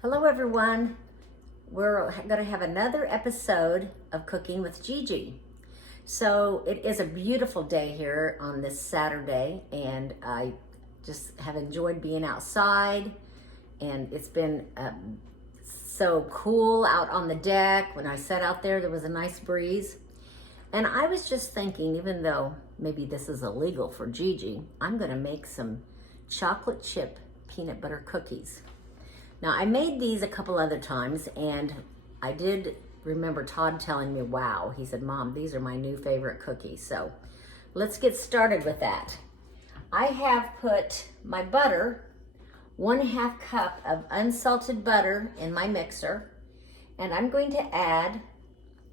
Hello everyone. We're going to have another episode of Cooking with Gigi. So it is a beautiful day here on this Saturday, and I just have enjoyed being outside, and it's been so cool out on the deck. When I sat out there was a nice breeze, and I was just thinking, even though maybe this is illegal for Gigi, I'm going to make some chocolate chip peanut butter cookies. Now, I made these a couple other times, and I did remember Todd telling me, wow, he said, Mom, these are my new favorite cookies. So let's get started with that. I have put my butter, 1/2 cup of unsalted butter in my mixer, and I'm going to add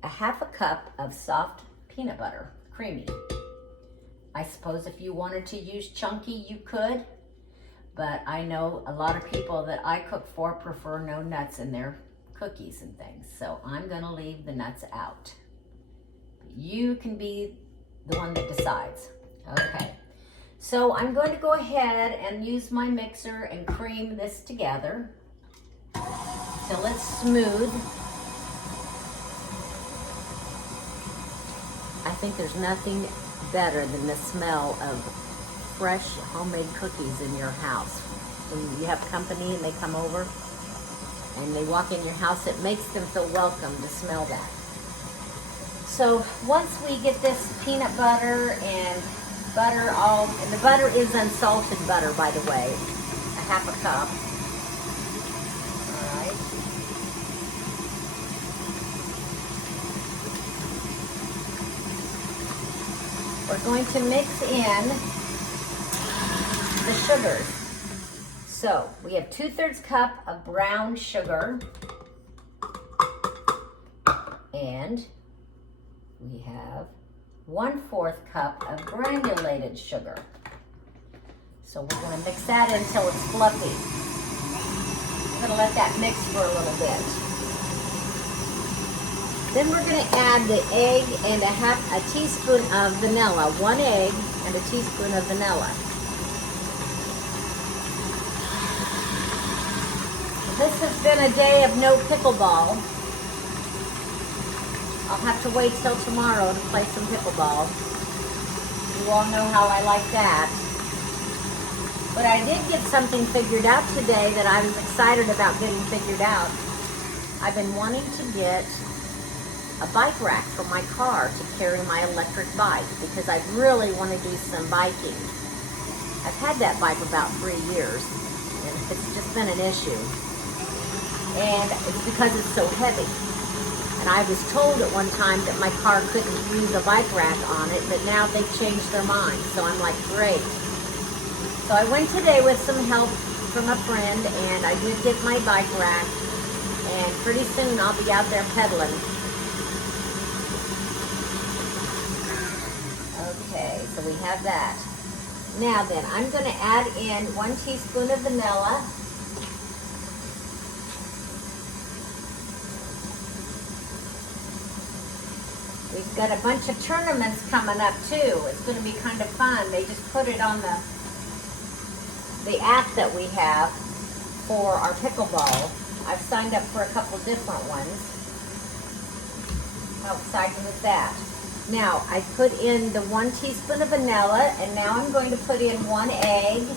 1/2 cup of soft peanut butter, creamy. I suppose if you wanted to use chunky, you could. But I know a lot of people that I cook for prefer no nuts in their cookies and things. So I'm gonna leave the nuts out. You can be the one that decides. Okay, so I'm going to go ahead and use my mixer and cream this together till it's smooth. I think there's nothing better than the smell of fresh homemade cookies in your house. When you have company and they come over and they walk in your house, it makes them feel welcome to smell that. So once we get this peanut butter and butter and the butter is unsalted butter, by the way, 1/2 cup. All right. We're going to mix in the sugars. So we have 2/3 cup of brown sugar, and we have 1/4 cup of granulated sugar. So we're going to mix that until it's fluffy. We're going to let that mix for a little bit. Then we're going to add the egg and a teaspoon of vanilla. 1 egg and a teaspoon of vanilla. This has been a day of no pickleball. I'll have to wait till tomorrow to play some pickleball. You all know how I like that. But I did get something figured out today that I was excited about getting figured out. I've been wanting to get a bike rack for my car to carry my electric bike because I really want to do some biking. I've had that bike about 3 years, and it's just been an issue. And it's because it's so heavy. And I was told at one time that my car couldn't use a bike rack on it, but now they've changed their mind. So I'm like, great. So I went today with some help from a friend, and I did get my bike rack, and pretty soon I'll be out there pedaling. Okay, so we have that. Now then, I'm going to add in 1 teaspoon of vanilla. We've got a bunch of tournaments coming up too. It's going to be kind of fun. They just put it on the app that we have for our pickleball. I've signed up for a couple different ones. How exciting is that? Now, I put in the 1 teaspoon of vanilla, and now I'm going to put in 1 egg.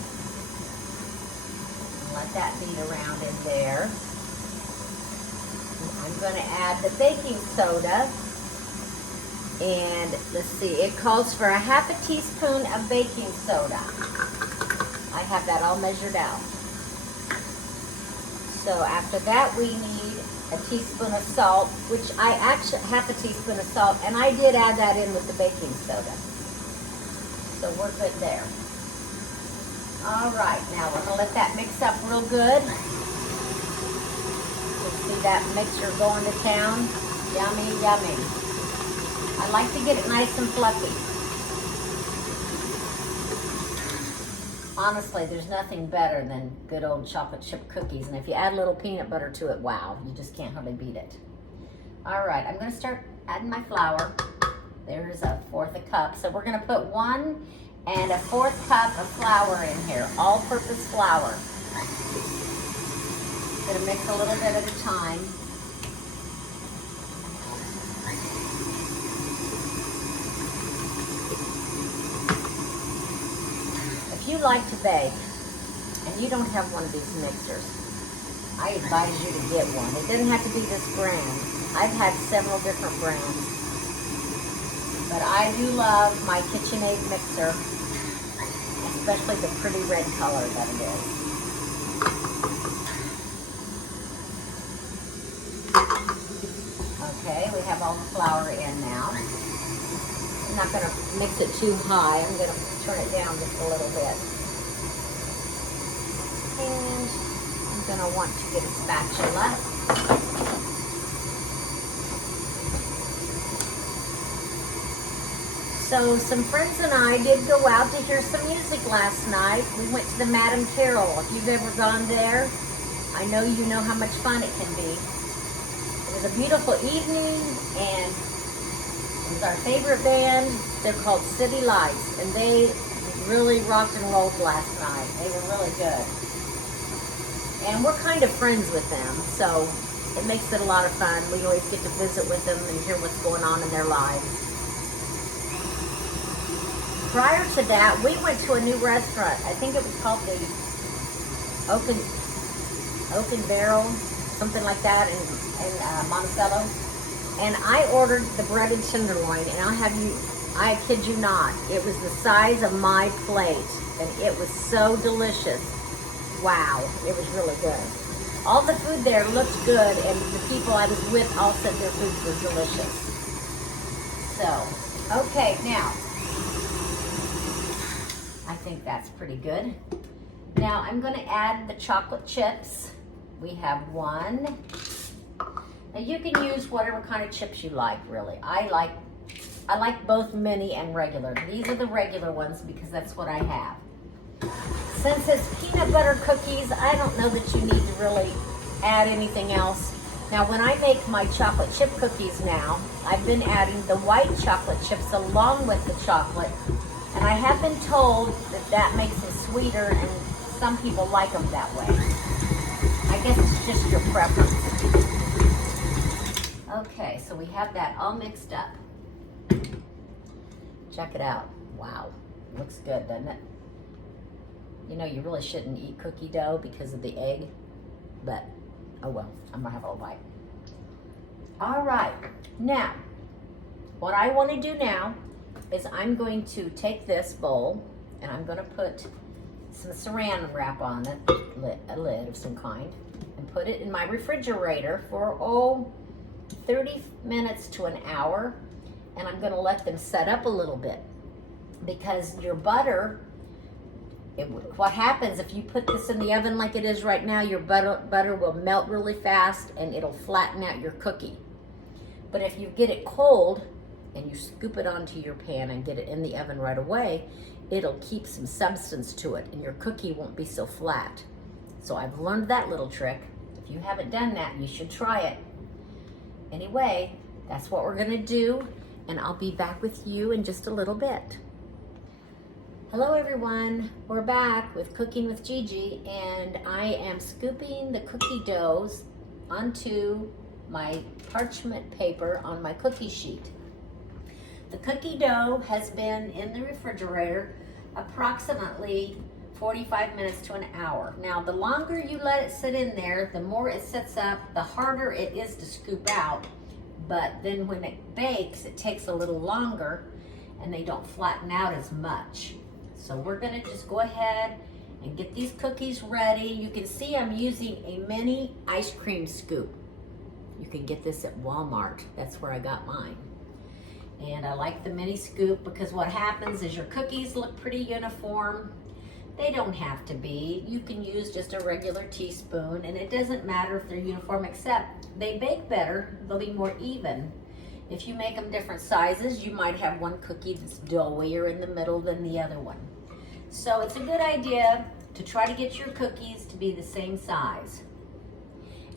Let that beat around in there. I'm going to add the baking soda. And let's see, it calls for 1/2 teaspoon of baking soda. I have that all measured out. So after that, we need a teaspoon of salt, which I actually, 1/2 teaspoon of salt, and I did add that in with the baking soda. So we're good there. All right, now we're gonna let that mix up real good. You see that mixture going to town? Yummy, yummy. I like to get it nice and fluffy. Honestly, there's nothing better than good old chocolate chip cookies. And if you add a little peanut butter to it, wow, you just can't hardly beat it. All right, I'm gonna start adding my flour. There's 1/4 cup. So we're gonna put 1 1/4 cup of flour in here, all-purpose flour. Gonna mix a little bit at a time. If you like to bake and you don't have one of these mixers, I advise you to get one. It doesn't have to be this brand. I've had several different brands, but I do love my KitchenAid mixer, especially the pretty red color that it is. Okay, we have all the flour in now. I'm not going to mix it too high. I'm going to turn it down just a little bit. And I'm going to want to get a spatula. So some friends and I did go out to hear some music last night. We went to the Madame Carroll. If you've ever gone there, I know you know how much fun it can be. It was a beautiful evening, and it was our favorite band. They're called City Lights, and they really rocked and rolled last night. They were really good. And we're kind of friends with them, so it makes it a lot of fun. We always get to visit with them and hear what's going on in their lives. Prior to that, we went to a new restaurant. I think it was called the Oak and Barrel, something like that, in Monticello. And I ordered the breaded tenderloin, and I kid you not, it was the size of my plate, and it was so delicious. Wow, it was really good. All the food there looked good, and the people I was with all said their food was delicious. So, okay, now, I think that's pretty good. Now I'm going to add the chocolate chips. We have one. Now you can use whatever kind of chips you like, really. I like both mini and regular. These are the regular ones because that's what I have. Since it's peanut butter cookies, I don't know that you need to really add anything else. Now when I make my chocolate chip cookies now, I've been adding the white chocolate chips along with the chocolate. And I have been told that that makes them sweeter, and some people like them that way. I guess it's just your preference. Okay, so we have that all mixed up. Check it out. Wow, looks good, doesn't it? You know, you really shouldn't eat cookie dough because of the egg, but oh well, I'm gonna have a little bite. All right, now, what I want to do now is I'm going to take this bowl and I'm going to put some saran wrap on it, a lid of some kind, and put it in my refrigerator for 30 minutes to an hour, and I'm going to let them set up a little bit, because your butter, what happens if you put this in the oven like it is right now, your butter will melt really fast and it'll flatten out your cookie. But if you get it cold and you scoop it onto your pan and get it in the oven right away, it'll keep some substance to it and your cookie won't be so flat. So I've learned that little trick. If you haven't done that, you should try it. Anyway, that's what we're gonna do, and I'll be back with you in just a little bit. Hello everyone, we're back with Cooking with Gigi, and I am scooping the cookie doughs onto my parchment paper on my cookie sheet. The cookie dough has been in the refrigerator approximately 45 minutes to an hour. Now, the longer you let it sit in there, the more it sets up, the harder it is to scoop out. But then when it bakes, it takes a little longer and they don't flatten out as much. So we're gonna just go ahead and get these cookies ready. You can see I'm using a mini ice cream scoop. You can get this at Walmart. That's where I got mine. And I like the mini scoop because what happens is your cookies look pretty uniform. They don't have to be. You can use just a regular teaspoon, and it doesn't matter if they're uniform, except they bake better. They'll be more even. If you make them different sizes, you might have one cookie that's doughier in the middle than the other one. So it's a good idea to try to get your cookies to be the same size.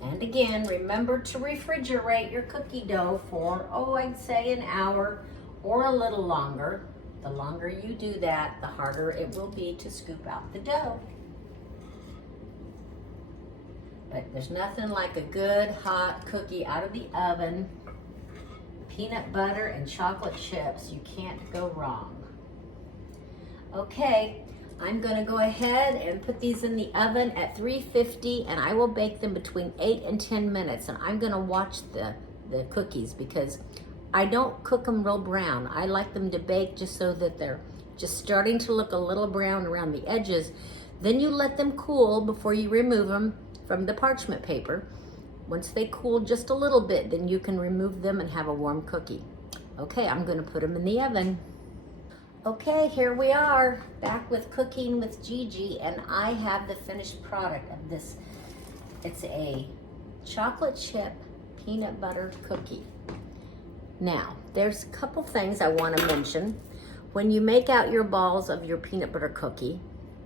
And again, remember to refrigerate your cookie dough for, I'd say an hour or a little longer. The longer you do that, the harder it will be to scoop out the dough. But there's nothing like a good hot cookie out of the oven. Peanut butter and chocolate chips, you can't go wrong. Okay, I'm gonna go ahead and put these in the oven at 350, and I will bake them between 8 and 10 minutes. And I'm gonna watch the cookies because I don't cook them real brown. I like them to bake just so that they're just starting to look a little brown around the edges. Then you let them cool before you remove them from the parchment paper. Once they cool just a little bit, then you can remove them and have a warm cookie. Okay, I'm gonna put them in the oven. Okay, here we are, back with Cooking with Gigi, and I have the finished product of this. It's a chocolate chip peanut butter cookie. Now, there's a couple things I want to mention. When you make out your balls of your peanut butter cookie,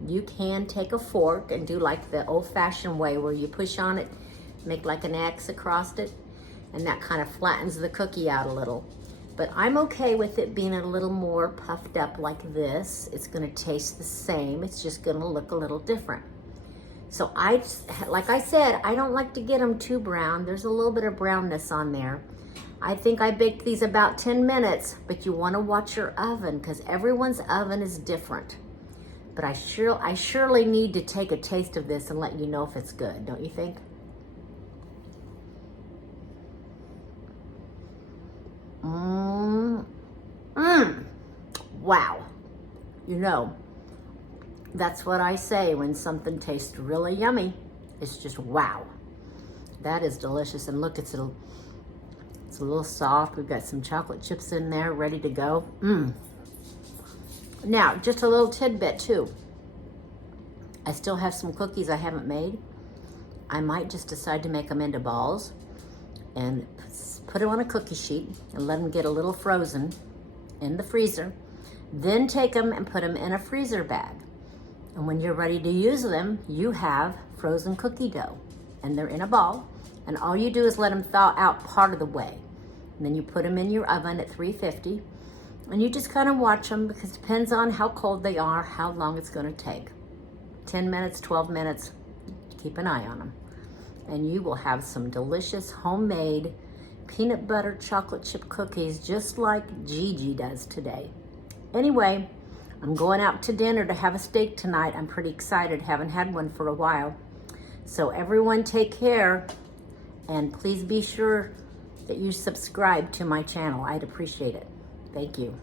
you can take a fork and do like the old-fashioned way where you push on it, make like an X across it, and that kind of flattens the cookie out a little. But I'm okay with it being a little more puffed up like this. It's gonna taste the same, it's just gonna look a little different. So like I said, I don't like to get them too brown. There's a little bit of brownness on there. I think I baked these about 10 minutes, but you wanna watch your oven because everyone's oven is different. But I surely need to take a taste of this and let you know if it's good, don't you think? Wow. You know, that's what I say when something tastes really yummy. It's just wow. That is delicious. And look, it's a little soft. We've got some chocolate chips in there ready to go. Now, just a little tidbit too. I still have some cookies I haven't made. I might just decide to make them into balls and put them on a cookie sheet and let them get a little frozen in the freezer. Then take them and put them in a freezer bag. And when you're ready to use them, you have frozen cookie dough. And they're in a ball. And all you do is let them thaw out part of the way. And then you put them in your oven at 350. And you just kind of watch them because it depends on how cold they are, how long it's going to take. 10 minutes, 12 minutes, keep an eye on them. And you will have some delicious homemade peanut butter chocolate chip cookies just like Gigi does today. Anyway, I'm going out to dinner to have a steak tonight. I'm pretty excited, haven't had one for a while. So everyone take care, and please be sure that you subscribe to my channel. I'd appreciate it. Thank you.